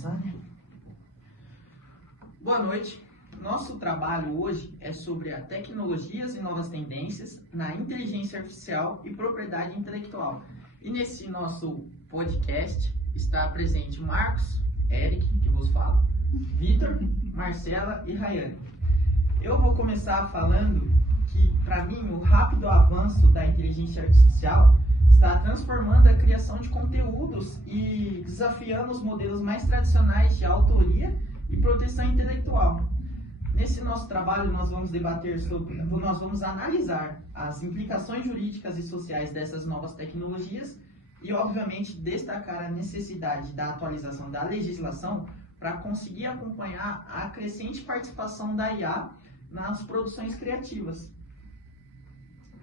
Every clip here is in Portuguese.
começar, né? Boa noite. Nosso trabalho hoje é sobre as tecnologias e novas tendências na inteligência artificial e propriedade intelectual. E nesse nosso podcast está presente Marcos, Eric, que vos fala, Vitor, Marcela e Rayane. Eu vou começar falando que, para mim, o rápido avanço da inteligência artificial está transformando a criação de conteúdos e desafiando os modelos mais tradicionais de autoria e proteção intelectual. Nesse nosso trabalho, nós vamos analisar as implicações jurídicas e sociais dessas novas tecnologias e, obviamente, destacar a necessidade da atualização da legislação para conseguir acompanhar a crescente participação da IA nas produções criativas.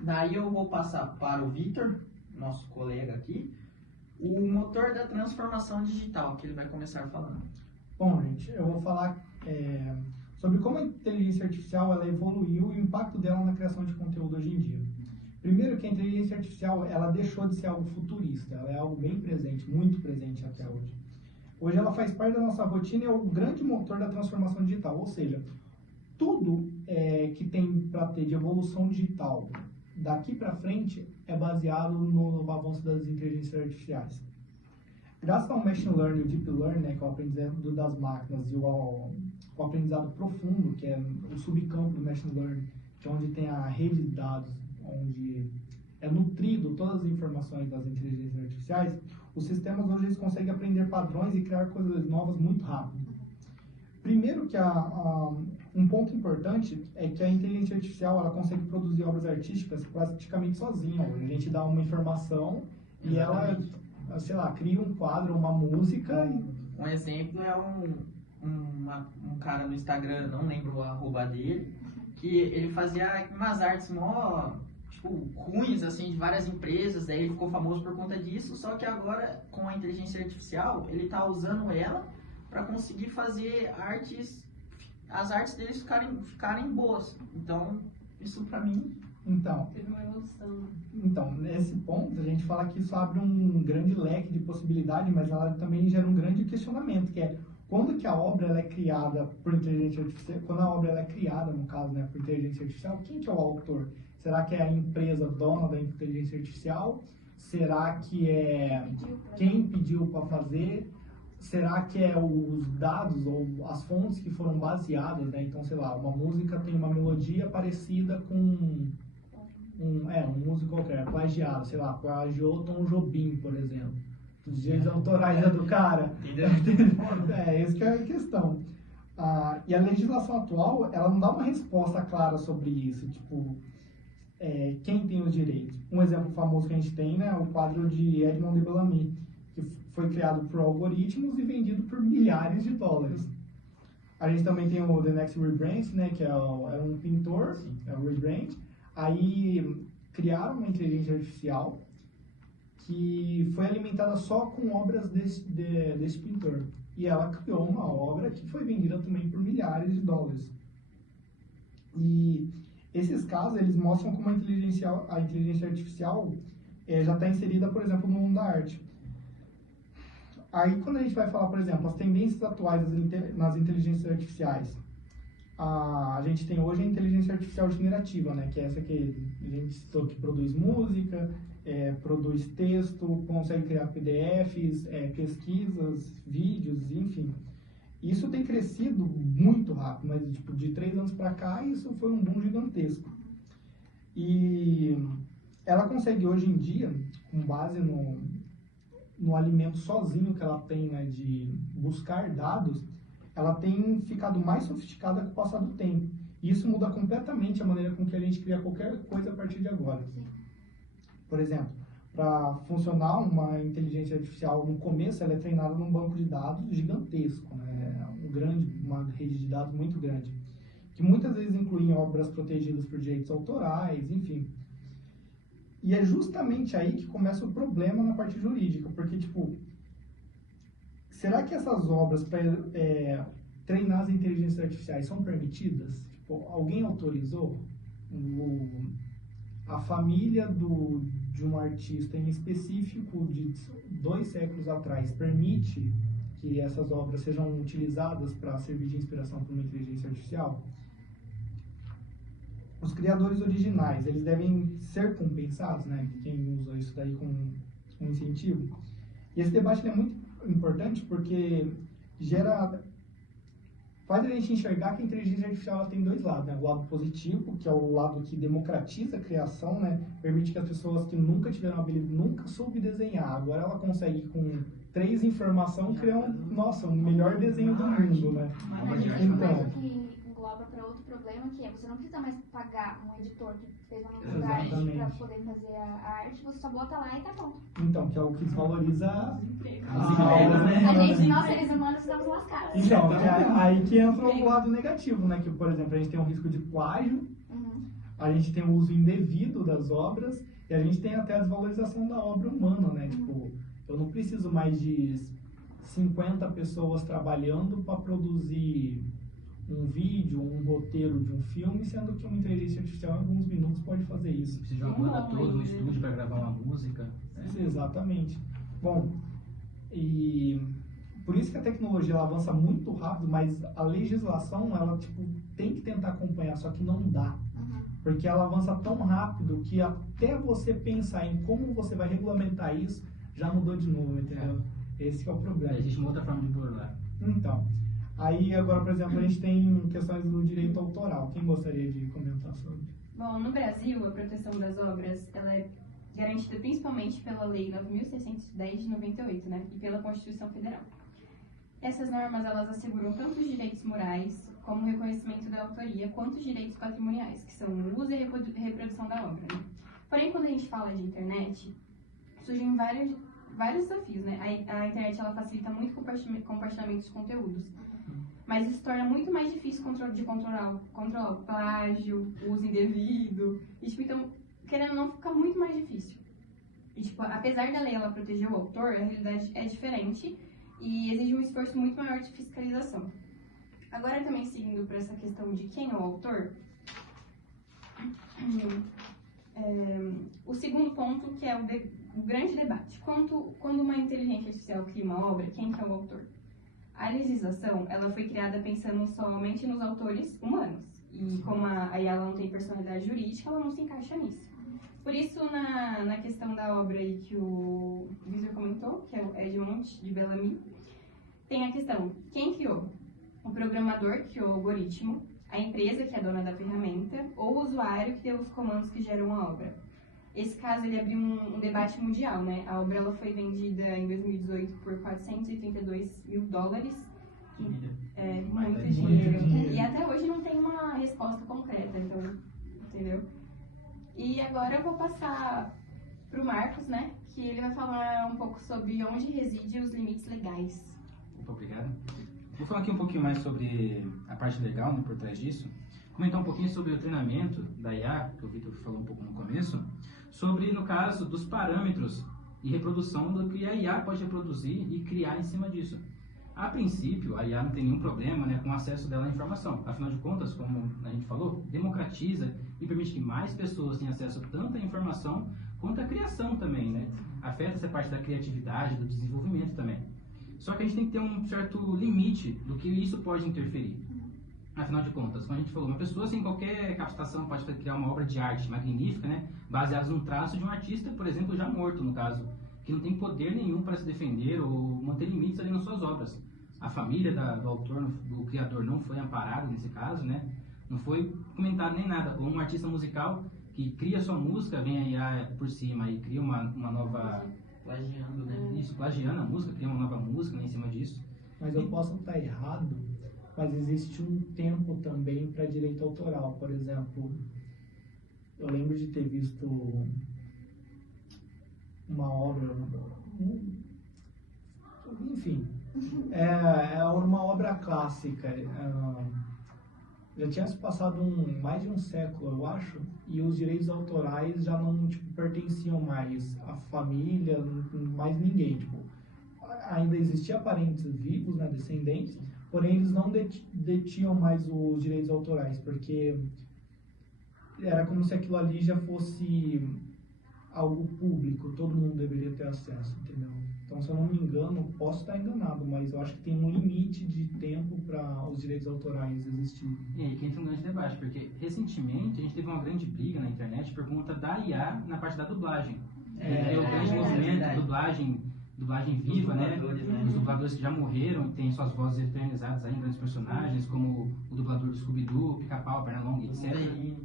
Daí eu vou passar para o Vitor, nosso colega aqui, o motor da transformação digital, que ele vai começar falando. Bom, gente, eu vou falar sobre como a inteligência artificial ela evoluiu e o impacto dela na criação de conteúdo hoje em dia. Primeiro que a inteligência artificial ela deixou de ser algo futurista, ela é algo bem presente, muito presente até hoje. Hoje ela faz parte da nossa rotina e é o grande motor da transformação digital, ou seja, tudo que tem para ter de evolução digital daqui para frente é baseado no avanço das inteligências artificiais. Graças ao Machine Learning e o Deep Learning, né, que é o aprendizado das máquinas, e o aprendizado profundo, que é o subcampo do Machine Learning, que é onde tem a rede de dados, onde é nutrido todas as informações das inteligências artificiais, os sistemas hoje eles conseguem aprender padrões e criar coisas novas muito rápido. Primeiro que um ponto importante é que a inteligência artificial ela consegue produzir obras artísticas praticamente sozinha. A gente dá uma informação e ela, sei lá, cria um quadro, uma música. Um exemplo é um cara no Instagram, não lembro o arroba dele, que ele fazia umas artes mó, tipo, ruins, assim, de várias empresas, daí ele ficou famoso por conta disso, só que agora, com a inteligência artificial, ele tá usando ela para conseguir fazer as artes deles ficarem boas. Então, isso para mim... Teve uma evolução. Então, nesse ponto, a gente fala que isso abre um grande leque de possibilidade, mas ela também gera um grande questionamento, que é quando que a obra ela é criada por inteligência artificial, quando a obra ela é criada, no caso, né, por inteligência artificial, quem que é o autor? Será que é a empresa dona da inteligência artificial? Será que é quem pediu para fazer? Será que é os dados ou as fontes que foram baseadas, né? Então, sei lá, uma música tem uma melodia parecida com um músico qualquer, plagiado, sei lá, plagiou Tom Jobim, por exemplo. Os direitos autorais é do cara. Entendeu? Essa que é a questão. E a legislação atual, ela não dá uma resposta clara sobre isso, tipo, quem tem os direitos. Um exemplo famoso que a gente tem, né, é o quadro de Edmond de Bellamy, que foi criado por algoritmos e vendido por milhares de dólares. A gente também tem o The Next Rembrandt, né, que é um pintor, é o Rembrandt. Aí criaram uma inteligência artificial que foi alimentada só com obras desse pintor. E ela criou uma obra que foi vendida também por milhares de dólares. E esses casos, eles mostram como a inteligência artificial já está inserida, por exemplo, no mundo da arte. Aí, quando a gente vai falar, por exemplo, as tendências atuais nas inteligências artificiais, a gente tem hoje a inteligência artificial generativa, né, que é essa que a gente citou, que produz música, produz texto, consegue criar PDFs, pesquisas, vídeos, enfim. Isso tem crescido muito rápido, mas tipo, de 3 anos para cá isso foi um boom gigantesco. E ela consegue hoje em dia, com base no alimento sozinho que ela tem, né, de buscar dados, ela tem ficado mais sofisticada com o passar do tempo. E isso muda completamente a maneira com que a gente cria qualquer coisa a partir de agora. Sim. Por exemplo, para funcionar uma inteligência artificial, no começo ela é treinada num banco de dados gigantesco, né? Uma rede de dados muito grande, que muitas vezes incluem obras protegidas por direitos autorais, enfim. E é justamente aí que começa o problema na parte jurídica, porque, tipo, será que essas obras para treinar as inteligências artificiais são permitidas? Tipo, alguém autorizou? A família de um artista em específico de 2 séculos atrás permite que essas obras sejam utilizadas para servir de inspiração para uma inteligência artificial? Os criadores originais, eles devem ser compensados, né? Quem usa isso daí como um incentivo. E esse debate é muito importante porque faz a gente enxergar que a inteligência artificial ela tem dois lados, né? O lado positivo, que é o lado que democratiza a criação, né? Permite que as pessoas que nunca tiveram habilidade, nunca soube desenhar, agora ela consegue com 3 informações criar o melhor desenho do mundo, né? Então, que engloba para outro problema, que é você não precisa mais pagar um editor que fez uma montagem para poder fazer a arte, você só bota lá e tá pronto. Então, que é o que desvaloriza a gente, nós seres humanos, estamos lascados. Então, aí que entra o lado negativo, né? Que, por exemplo, a gente tem um risco de plágio, a gente tem o uso indevido das obras e a gente tem até a desvalorização da obra humana, né? Tipo, eu não preciso mais de 50 pessoas trabalhando para produzir um vídeo, um roteiro de um filme, sendo que uma inteligência artificial em alguns minutos pode fazer isso. Precisa de uma banda toda, um estúdio para gravar uma música. Né? Exatamente. Bom, e por isso que a tecnologia ela avança muito rápido, mas a legislação ela tem que tentar acompanhar, só que não dá. Porque ela avança tão rápido que até você pensar em como você vai regulamentar isso, já mudou de novo, entendeu? Esse é o problema. Existe uma outra forma de burlar. Então, aí agora, por exemplo, a gente tem questões do direito autoral. Quem gostaria de comentar sobre? Bom, no Brasil, a proteção das obras ela é garantida principalmente pela Lei 9.610 de 98, né? E pela Constituição Federal. Essas normas elas asseguram tanto os direitos morais, como o reconhecimento da autoria, quanto os direitos patrimoniais, que são o uso e reprodução da obra. Né? Porém, quando a gente fala de internet, surgem vários desafios, né? A internet ela facilita muito o compartilhamento de conteúdos, mas isso torna muito mais difícil de controlar o plágio, o uso indevido, e, então, querendo ou não, fica muito mais difícil. E, apesar da lei ela proteger o autor, a realidade é diferente e exige um esforço muito maior de fiscalização. Agora, também seguindo para essa questão de quem é o autor, o segundo ponto, que é o grande debate. Quando uma inteligência artificial cria uma obra, quem que é o autor? A legislação ela foi criada pensando somente nos autores humanos. E como a IA não tem personalidade jurídica, ela não se encaixa nisso. Por isso, na questão da obra aí que o Victor comentou, que é o Edmond de Bellamy, tem a questão, quem criou? O programador que criou o algoritmo, a empresa que é dona da ferramenta, ou o usuário que deu os comandos que geram a obra. Esse caso ele abriu um debate mundial, né? A obra ela foi vendida em 2018 por $432 mil. Muito dinheiro. E até hoje não tem uma resposta concreta, então, entendeu? E agora eu vou passar para o Marcos, né? Que ele vai falar um pouco sobre onde residem os limites legais. Opa, obrigado. Vou falar aqui um pouquinho mais sobre a parte legal, né, por trás disso. Comentar um pouquinho sobre o treinamento da IA, que o Victor falou um pouco no começo, sobre, no caso, dos parâmetros e reprodução do que a IA pode reproduzir e criar em cima disso. A princípio, a IA não tem nenhum problema, né, com o acesso dela à informação. Afinal de contas, como a gente falou, democratiza e permite que mais pessoas tenham acesso tanto à informação quanto à criação também, né? Afeta essa parte da criatividade, do desenvolvimento também. Só que a gente tem que ter um certo limite do que isso pode interferir. Afinal de contas, como a gente falou, uma pessoa sem qualquer capacitação pode criar uma obra de arte magnífica, né, baseada num traço de um artista, por exemplo, já morto, no caso, que não tem poder nenhum para se defender ou manter limites ali nas suas obras. A família do autor, do criador, não foi amparada nesse caso, né, não foi comentado nem nada. Ou um artista musical que cria sua música, vem aí por cima e cria uma nova... Plagiando, né? Isso, plagiando a música, cria uma nova música, né, em cima disso. Mas eu posso estar errado, mas existe um tempo também para direito autoral. Por exemplo, eu lembro de ter visto uma obra, enfim, é uma obra clássica. Já tinha se passado mais de um século, eu acho, e os direitos autorais já não pertenciam mais à família, mais ninguém. Ainda existia parentes vivos, né, descendentes, porém eles não detinham mais os direitos autorais, porque era como se aquilo ali já fosse algo público, todo mundo deveria ter acesso, entendeu? Então, se eu não me engano, posso estar enganado, mas eu acho que tem um limite de tempo para os direitos autorais existirem. E aí que entra um grande debate, porque recentemente a gente teve uma grande briga na internet por conta da IA na parte da dublagem. O grande movimento dublagem viva, né? Os dubladores que já morreram e têm suas vozes eternizadas aí em grandes personagens, como o dublador do Scooby-Doo, Pica-Pau, Pernalonga, etc.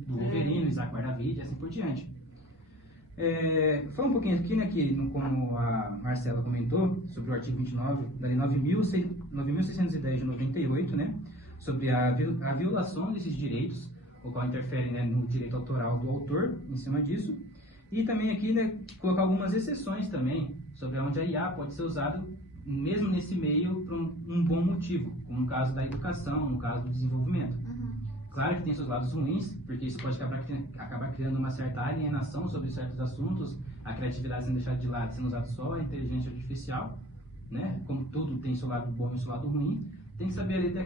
Do Wolverine, Isaac Guarda-Vida e assim por diante. Fala um pouquinho aqui, né, como a Marcela comentou, sobre o artigo 29 da Lei 9.610 de 98, né, sobre a violação desses direitos, o qual interfere, né, no direito autoral do autor, em cima disso, e também aqui, né, colocar algumas exceções também, sobre onde a IA pode ser usada, mesmo nesse meio, por um bom motivo, como no caso da educação, no caso do desenvolvimento. Claro que tem seus lados ruins, porque isso pode acabar criando uma certa alienação sobre certos assuntos, a criatividade sendo deixada de lado, sendo usada só a inteligência artificial, né? Como tudo tem seu lado bom e seu lado ruim, tem que saber ali ter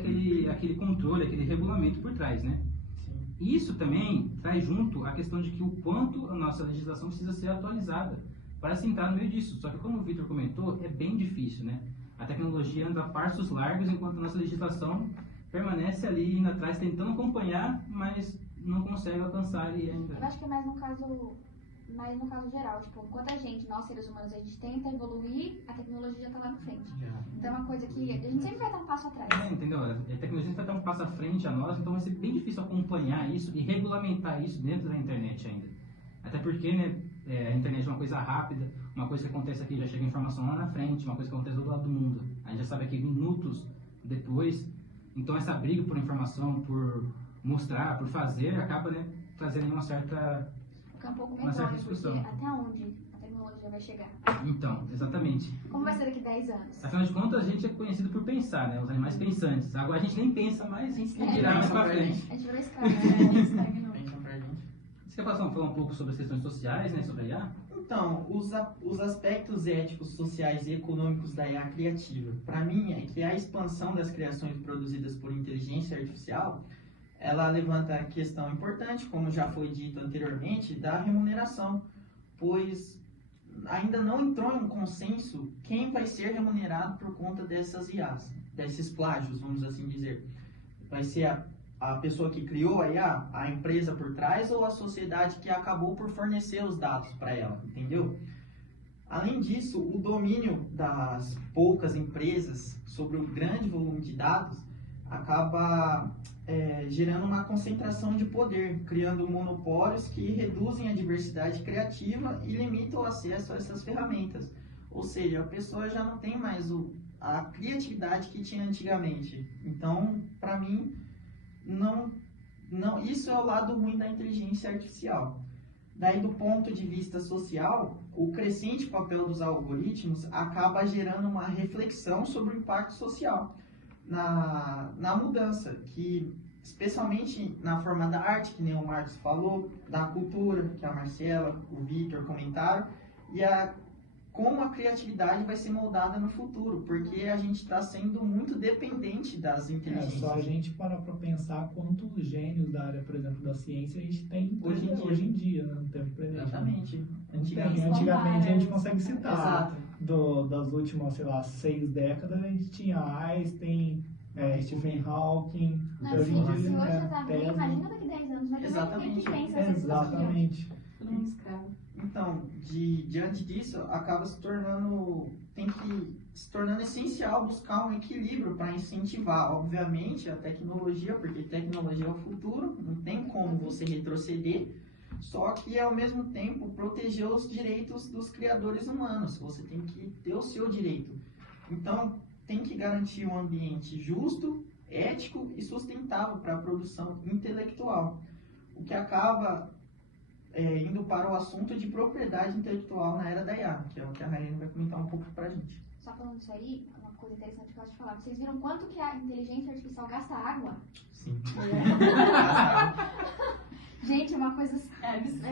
aquele controle, aquele regulamento por trás, né? Sim. E isso também traz junto a questão de que o quanto a nossa legislação precisa ser atualizada para se entrar no meio disso. Só que, como o Victor comentou, é bem difícil, né? A tecnologia anda a passos largos, enquanto a nossa legislação permanece ali indo atrás, tentando acompanhar, mas não consegue alcançar ali ainda. Eu acho que é mais no caso geral, tipo, enquanto nós seres humanos, a gente tenta evoluir, a tecnologia já está lá na frente. Então é uma coisa que a gente sempre vai dar um passo atrás. Entendeu? A tecnologia vai dar um passo à frente a nós, então vai ser bem difícil acompanhar isso e regulamentar isso dentro da internet ainda. Até porque, né, a internet é uma coisa rápida, uma coisa que acontece aqui já chega a informação lá na frente, uma coisa que acontece do outro lado do mundo. A gente já sabe aqui minutos depois. Então essa briga por informação, por mostrar, por fazer, acaba, né, trazendo uma certa Fica um pouco uma certa medonho, porque discussão. até onde a tecnologia vai chegar? Então, exatamente. Como vai ser daqui 10 anos? Afinal de contas, a gente é conhecido por pensar, né? Os animais pensantes. Agora a gente nem pensa mais, a gente dirá mais pra frente. A gente virou escravo, né? Estagnou. Pensam pra gente. Você quer falar um pouco sobre as questões sociais, né? Sobre a IA? Então, os aspectos éticos, sociais e econômicos da IA criativa, para mim, é que a expansão das criações produzidas por inteligência artificial, ela levanta a questão importante, como já foi dito anteriormente, da remuneração, pois ainda não entrou em um consenso quem vai ser remunerado por conta dessas IAs, desses plágios, vamos assim dizer. Vai ser a pessoa que criou a IA, a empresa por trás, ou a sociedade que acabou por fornecer os dados para ela, entendeu? Além disso, o domínio das poucas empresas sobre o grande volume de dados acaba gerando uma concentração de poder, criando monopólios que reduzem a diversidade criativa e limitam o acesso a essas ferramentas. Ou seja, a pessoa já não tem mais a criatividade que tinha antigamente. Então, para mim, não, isso é o lado ruim da inteligência artificial. Daí, do ponto de vista social, o crescente papel dos algoritmos acaba gerando uma reflexão sobre o impacto social na mudança, que especialmente na forma da arte, que nem o Marcos falou, da cultura, que a Marcela, o Victor comentaram, e como a criatividade vai ser moldada no futuro, porque a gente está sendo muito dependente das inteligências. Só a gente para pensar quantos gênios da área, por exemplo, da ciência a gente tem hoje em dia, né, no tempo presente. Exatamente. Antigamente a gente consegue citar. Exato. Das últimas, sei lá, 6 décadas, a gente tinha Einstein, Stephen Hawking. Não, se hoje já tá bem, imagina daqui 10 anos, vai ter mais gente que pensa essas Exatamente. Todo mundo escravo. Então, diante disso, acaba tem que se tornando essencial buscar um equilíbrio para incentivar, obviamente, a tecnologia, porque tecnologia é o futuro, não tem como você retroceder, só que, ao mesmo tempo, proteger os direitos dos criadores humanos. Você tem que ter o seu direito. Então, tem que garantir um ambiente justo, ético e sustentável para a produção intelectual, o que acaba indo para o assunto de propriedade intelectual na era da IA, que é o que a Raine vai comentar um pouco para a gente. Só falando isso aí, uma coisa interessante que eu gosto de falar. Vocês viram quanto que a inteligência artificial gasta água? Sim. Gente, é uma coisa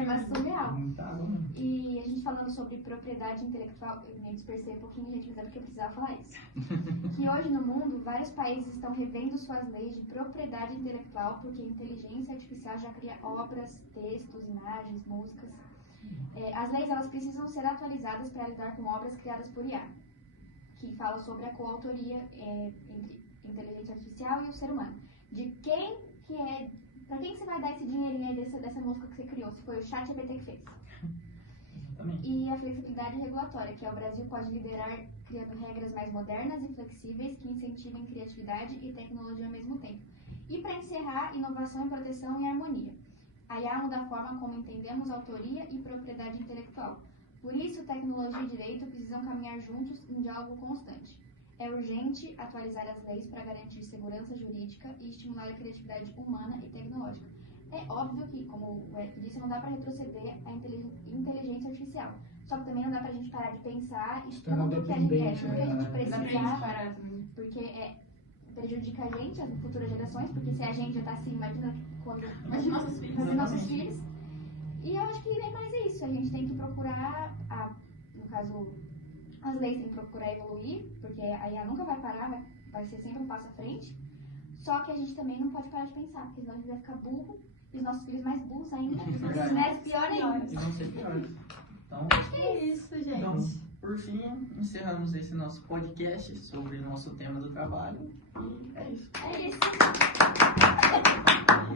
mais surreal. Muita água mesmo. E a gente falando sobre propriedade intelectual, eu me dispersei um pouquinho, gente, mas é porque eu precisava falar isso. Que hoje no mundo, vários países estão revendo suas leis de propriedade intelectual porque a inteligência artificial já cria obras, textos, imagens, músicas. As leis, elas precisam ser atualizadas para lidar com obras criadas por IA. que fala sobre a coautoria entre inteligência artificial e o ser humano. De quem que é... Pra quem que você vai dar esse dinheirinho aí dessa música que você criou? Se foi o ChatGPT que fez. Exatamente. E a flexibilidade regulatória, que é o Brasil pode liderar criando regras mais modernas e flexíveis que incentivem criatividade e tecnologia ao mesmo tempo. E para encerrar, inovação e proteção em harmonia. A IA muda a forma como entendemos autoria e propriedade intelectual. Por isso, tecnologia e direito precisam caminhar juntos em diálogo constante. É urgente atualizar as leis para garantir segurança jurídica e estimular a criatividade humana e tecnológica. É óbvio que, como o Eric disse, não dá para retroceder a inteligência artificial. Só que também não dá para a gente parar de pensar e tudo que a gente precisar, porque prejudica a gente, as futuras gerações, porque se a gente já está assim, imagina quando Mas nossos filhos. nossos filhos. E eu acho que nem mais é isso. A gente tem que procurar, no caso, as leis têm que procurar evoluir, porque a IA nunca vai parar, vai ser sempre um passo à frente. Só que a gente também não pode parar de pensar, porque senão a gente vai ficar burro, e os nossos filhos mais burros ainda, e os nossos netos pior ainda. E vão ser piores. Então, É isso, gente. então, por fim, encerramos esse nosso podcast sobre o nosso tema do trabalho. E é isso. É isso.